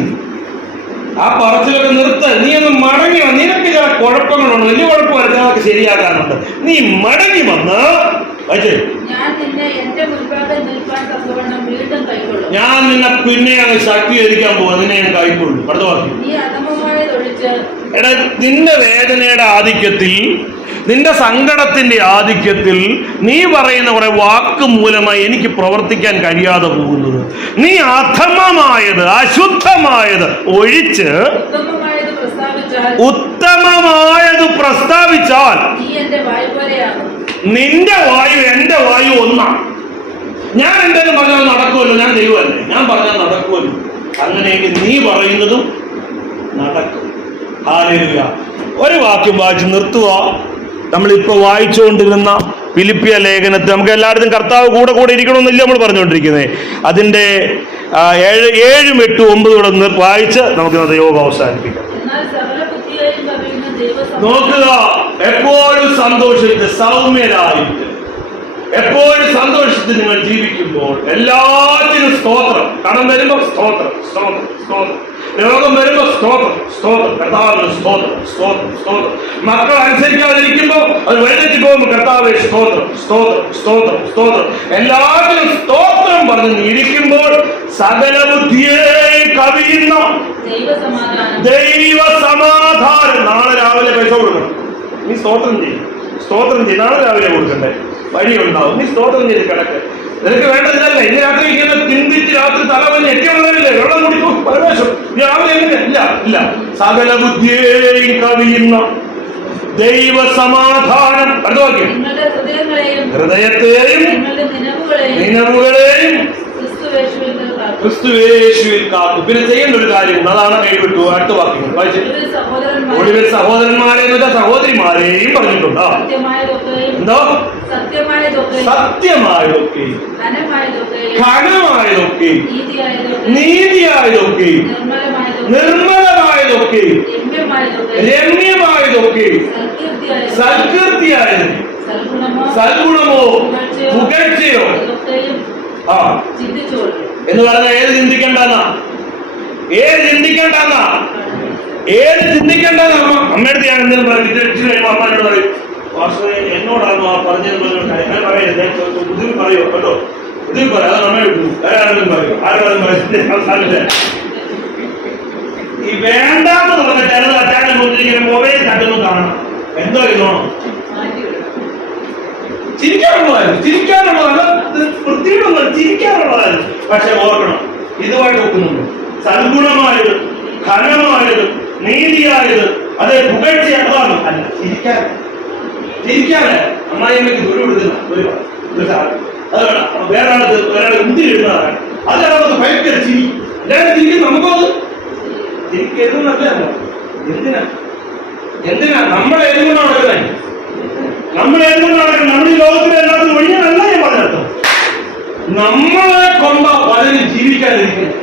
ആ പറച്ചിലൊക്കെ നിർത്ത. നീ ഒന്ന് മടങ്ങി വന്ന്, നിനക്ക് ചില കുഴപ്പങ്ങളുണ്ട്, വലിയ കുഴപ്പമില്ല, അതൊക്കെ ശരിയാക്കാനുണ്ട്. നീ മടങ്ങി വന്ന് ഞാൻ നിന്നെ പിന്നെ അങ്ങ് ശക്തീകരിക്കാൻ പോവാ, നിന്നെ ഞാൻ കൈക്കൊള്ളു. അടുത്ത വാക്യം, എടാ നിന്റെ വേദനയുടെ ആധിക്യത്തിൽ, നിന്റെ സങ്കടത്തിന്റെ ആധിക്യത്തിൽ നീ പറയുന്ന കുറെ വാക്ക് മൂലമായി എനിക്ക് പ്രവർത്തിക്കാൻ കഴിയാതെ പോകുന്നത്, നീ അധമമായത് അശുദ്ധമായത് ഒഴിച്ച് ഉത്തമമായത് പ്രസ്താവിച്ചാൽ നിന്റെ വായു എന്റെ വായു ഒന്നാണ്. ഞാൻ എന്തെങ്കിലും പറഞ്ഞാൽ നടക്കുമല്ലോ, ഞാൻ ദൈവമല്ലേ, ഞാൻ പറഞ്ഞാൽ നടക്കുമല്ലോ. അങ്ങനെയെങ്കിൽ നീ പറയുന്നതും നടക്കും. ഹല്ലേലൂയ. ഒരു വാക്യം വായിച്ച് നിർത്തുക. നമ്മളിപ്പോ വായിച്ചുകൊണ്ടിരുന്ന ഫിലിപ്പിയ ലേഖനത്തിൽ നമുക്ക് എല്ലായിടത്തും കർത്താവ് കൂടെ കൂടെ ഇരിക്കണമെന്നില്ല നമ്മൾ പറഞ്ഞുകൊണ്ടിരിക്കുന്നത്. അതിന്റെ 7, 8, 9 കൂടെ വായിച്ച് നമുക്ക് ഇന്നത്തെ യോഗം അവസാനിപ്പിക്കാം. നോക്കുക, എപ്പോഴും സന്തോഷിച്ച് സൗമ്യരായിട്ട്, എപ്പോഴും സന്തോഷിച്ച് നിങ്ങൾ ജീവിക്കുമ്പോൾ എല്ലാത്തിനും സ്തോത്രം. കടം വരുമ്പോ സ്തോത്രം, സ്തോത്രം, സ്തോത്രം. രോഗം വരുമ്പോ സ്തോത്രം, സ്തോത്രം. കർത്താവിന് സ്തോത്രം, സ്തോത്രം, സ്തോത്രം. മക്കൾ അനുസരിക്കാതിരിക്കുമ്പോ അത് വഴിതെറ്റി പോകുമ്പോ കർത്താവേ സ്തോത്രം, സ്തോത്രം, സ്തോത്രം, സ്തോത്രം. എല്ലാത്തിനും സ്തോത്രം പറഞ്ഞ് ഇരിക്കുമ്പോൾ സകല ബുദ്ധിയെ കവിയുന്ന ദൈവ സമാധാനം. നാളെ രാവിലെ പൈസ കൊടുക്കണം, നീ സ്തോത്രം ചെയ്യും, സ്തോത്രം ചെയ്യും. നാളെ രാവിലെ കൊടുക്കണ്ടേ, വഴിയുണ്ടാവും. നീ സ്തോത്രം ചെയ്ത് കിടക്ക്. നിനക്ക് വേണ്ടതിനല്ല. ഇന്ന് രാത്രി ഇങ്ങനെ ചിന്തിച്ച് രാത്രി തലവന് എത്തിയുള്ളവരില്ലേ, വെള്ളം കുടിക്കും പരമേശ്വരം. രാവിലെ എങ്ങനെ? ഇല്ല, ഇല്ല. സകല ബുദ്ധിയെയും കവിയുന്ന ദൈവ സമാധാനം. അടുത്ത ഹൃദയത്തെയും നിലവുകളെയും ക്രിസ്തുയേശുവിൽ കാത്തു. പിന്നെ ചെയ്യേണ്ട ഒരു കാര്യമുണ്ട്, അതാണ് കൈവിട്ടു. അടുത്ത വാക്യങ്ങൾ വായിച്ചു. ഒടുവിൽ സഹോദരന്മാരെ എന്ന സഹോദരിമാരെയും പറഞ്ഞിട്ടുണ്ട്. എന്തോ? സത്യമായതൊക്കെ, ഘനമായതൊക്കെ, നീതിയായതൊക്കെ, നിർമ്മലമായതൊക്കെ, രമ്യമായതൊക്കെ, സൽകീർത്തിയായത്, സൽഗുണമോ പുകഴ്ചയോ എന്ന് പറഞ്ഞാൽ ഏത് ചിന്തിക്കണ്ടെന്നാ, ഏത് ചിന്തിക്കണ്ടെന്നാ, ഏത് ചിന്തിക്കണ്ടെന്ന് അമ്മയുടെ ഞാൻ എന്തെങ്കിലും പറയും. അമ്മയോട് പറയും, എന്നോടാണോ ആ പറഞ്ഞത് ബുദ്ധി പറയോ കേട്ടോ, ബുദ്ധി പറയാം. അത് അമ്മ വിട്ടു, ആരാണെങ്കിലും പറയും, ആരോടും പറയും. ഈ വേണ്ടാന്ന് പറഞ്ഞ ചിലത് അറ്റാക്ക് കൊണ്ടിരിക്കുന്ന മൊബൈൽ തട്ടുന്നു കാണണം. എന്തോ ഇതോണം ചിരിക്കാനുള്ളതായിരുന്നു, ചിരിക്കാനുള്ളതല്ല, വൃത്തിയിടുന്നത് ചിരിക്കാനുള്ളതായിരുന്നു. പക്ഷെ ഓർക്കണം, ഇതുമായിട്ട് ഒക്കുന്നുണ്ട്. സൽഗുണമായത്, ഘനമായത്, നീതിയായത്, അതേ പുകഴ്ച അതാണ്. അല്ല, ചിരിക്കാന് അമ്മായിയമ്മയ്ക്ക് ദൂരം എടുക്കുന്ന അത് വേറെ ആൾക്ക് ഒരാൾ ഉന്തിരിടുന്നതാണ്. അതൊരാൾക്ക് ഭയങ്കര ചിരി. എല്ലാവരും ചിരിക്കും, നമുക്കത് ചിരിക്കരുതെന്നല്ല. എന്തിനാ നമ്മളെ ഏതുകൊണ്ട് നടക്കുന്നത്? നമ്മളെ ഏതുകൊണ്ട് നടക്കുന്നത്? നമ്മുടെ ഈ ലോകത്തിലെ എല്ലാത്തിനും ഒഴിഞ്ഞാലല്ല ഞാൻ പറഞ്ഞത്. നമ്മളെ കൊണ്ട് പലരും ജീവിക്കാതിരിക്കുന്നു.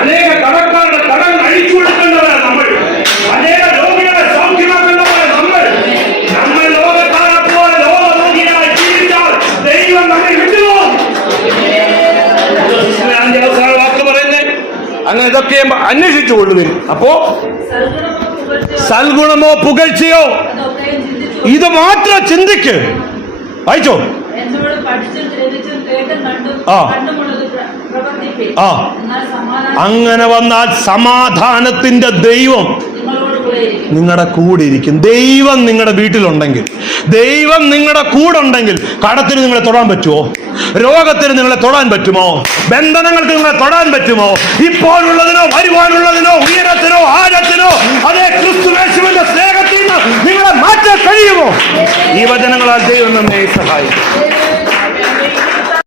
അനേക കടക്കാരുടെ കടം അഴിച്ചു കൊടുക്കേണ്ടവരാണ് നമ്മൾ. അനേക രോഗികളെ സൗഖ്യമാക്കേണ്ടവരാണ് നമ്മൾ. നമ്മൾ ലോകക്കാരെ പോലെ ലോകരോഗിയായി ജീവിച്ചാൽ ദൈവം നമ്മെ വിട്ടുപോകും. വാക്ക് പറയുന്നേ അങ്ങനെ ഇതൊക്കെ അന്വേഷിച്ചു കൊള്ളുവിൻ. അപ്പോ സൽഗുണമോ പുകഴ്ചയോ ഇത് മാത്രം ചിന്തിക്ക്. വായിച്ചോ. അങ്ങനെ വന്നാൽ സമാധാനത്തിന്റെ ദൈവം നിങ്ങളുടെ കൂടെ ഇരിക്കും. ദൈവം നിങ്ങളുടെ വീട്ടിലുണ്ടെങ്കിൽ, ദൈവം നിങ്ങളുടെ കൂടെ ഉണ്ടെങ്കിൽ കടത്തിന് നിങ്ങളെ തൊടാൻ പറ്റുമോ? രോഗത്തിന് നിങ്ങളെ തൊടാൻ പറ്റുമോ? ബന്ധനങ്ങൾക്ക് നിങ്ങളെ തൊടാൻ പറ്റുമോ? ഇപ്പോഴുള്ളതിനോ വരുവാനുള്ളതിനോ ഉയരത്തിനോ ആഴത്തിനോ അതേ ക്രിസ്തുയേശുവിന്റെ സ്നേഹത്തിൽ നിന്ന് നിങ്ങളെ മാറ്റാൻ കഴിയുമോ? ഈ വചനങ്ങളാൽ ദൈവം നമ്മെ സഹായിക്കും.